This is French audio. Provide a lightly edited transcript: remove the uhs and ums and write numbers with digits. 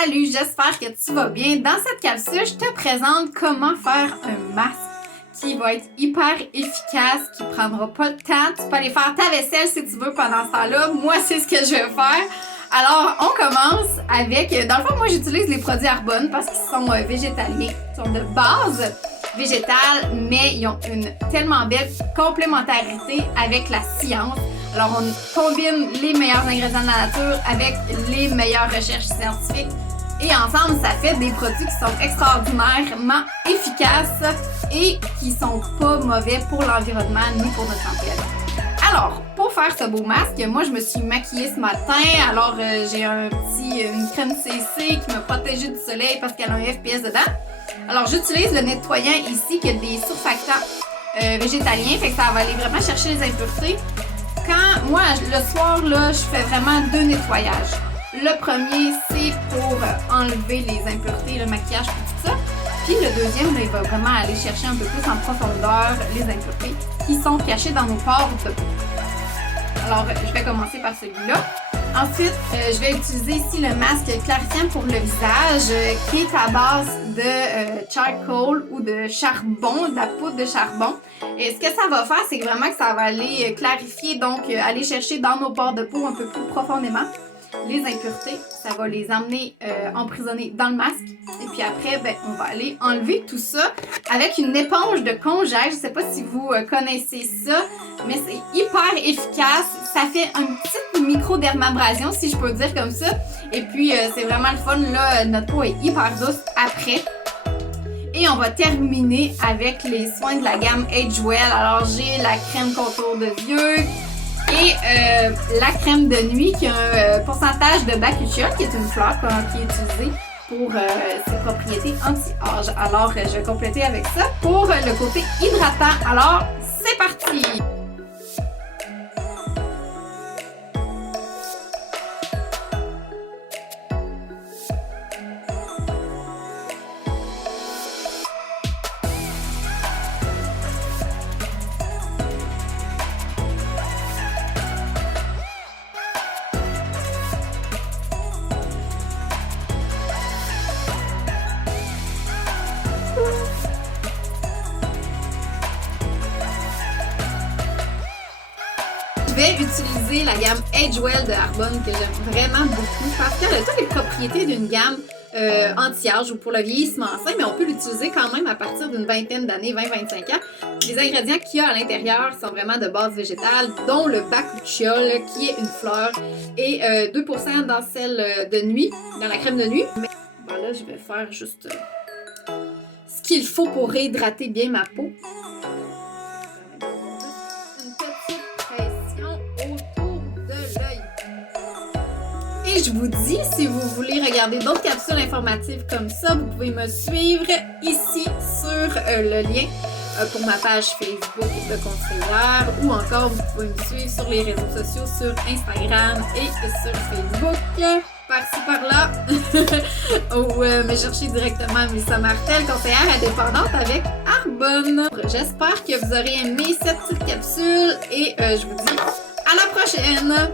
Salut, j'espère que tu vas bien. Dans cette capsule, je te présente comment faire un masque qui va être hyper efficace, qui prendra pas le temps. Tu peux aller faire ta vaisselle si tu veux pendant ce temps-là. Moi, c'est ce que je vais faire. Alors, on commence avec... Dans le fond, moi, j'utilise les produits Arbonne parce qu'ils sont végétaliens. Ils sont de base végétale, mais ils ont une tellement belle complémentarité avec la science. Alors, on combine les meilleurs ingrédients de la nature avec les meilleures recherches scientifiques. Et ensemble, ça fait des produits qui sont extraordinairement efficaces et qui sont pas mauvais pour l'environnement ni pour notre santé. Alors, pour faire ce beau masque, moi je me suis maquillée ce matin. Alors, j'ai une crème CC qui m'a protégée du soleil parce qu'elle a un FPS dedans. Alors, j'utilise le nettoyant ici qui a des surfactants végétaliens. Fait que ça va aller vraiment chercher les impuretés. Quand moi, le soir, là, je fais vraiment 2 nettoyages. Le premier, c'est pour enlever les impuretés, le maquillage, tout ça. Puis le deuxième, là, il va vraiment aller chercher un peu plus en profondeur les impuretés qui sont cachées dans nos pores de peau. Alors, je vais commencer par celui-là. Ensuite, je vais utiliser ici le masque clarifiant pour le visage qui est à base de charcoal ou de charbon, de la poudre de charbon. Et ce que ça va faire, c'est vraiment que ça va aller clarifier, donc aller chercher dans nos pores de peau un peu plus profondément les impuretés. Ça va les emmener emprisonner dans le masque. Et puis après, ben, on va aller enlever tout ça avec une éponge de congèle. Je ne sais pas si vous connaissez ça, mais c'est hyper efficace. Ça fait une petite micro-dermabrasion, si je peux dire comme ça. Et puis, c'est vraiment le fun. Là, notre peau est hyper douce après. Et on va terminer avec les soins de la gamme Agewell. Alors, j'ai la crème contour de vieux et la crème de nuit qui a un pourcentage de bakuchiol, qui est une fleur qui est utilisée pour ses propriétés anti-âge. Alors, je vais compléter avec ça pour le côté hydratant. Alors, c'est parti! Je vais utiliser la gamme Agewell de Arbonne que j'aime vraiment beaucoup parce qu'elle a toutes les propriétés d'une gamme anti-âge ou pour le vieillissement sain, mais on peut l'utiliser quand même à partir d'une vingtaine d'années, 20-25 ans. Les ingrédients qu'il y a à l'intérieur sont vraiment de base végétale, dont le bakuchiol qui est une fleur et 2% dans celle de nuit, dans la crème de nuit. Mais voilà, je vais faire juste ce qu'il faut pour réhydrater bien ma peau. Et je vous dis, si vous voulez regarder d'autres capsules informatives comme ça, vous pouvez me suivre ici sur le lien pour ma page Facebook de conseillère ou encore vous pouvez me suivre sur les réseaux sociaux, sur Instagram et sur Facebook, par-ci par-là, ou me chercher directement Mélissa Martel, conseillère indépendante avec Arbonne. J'espère que vous aurez aimé cette petite capsule et je vous dis à la prochaine!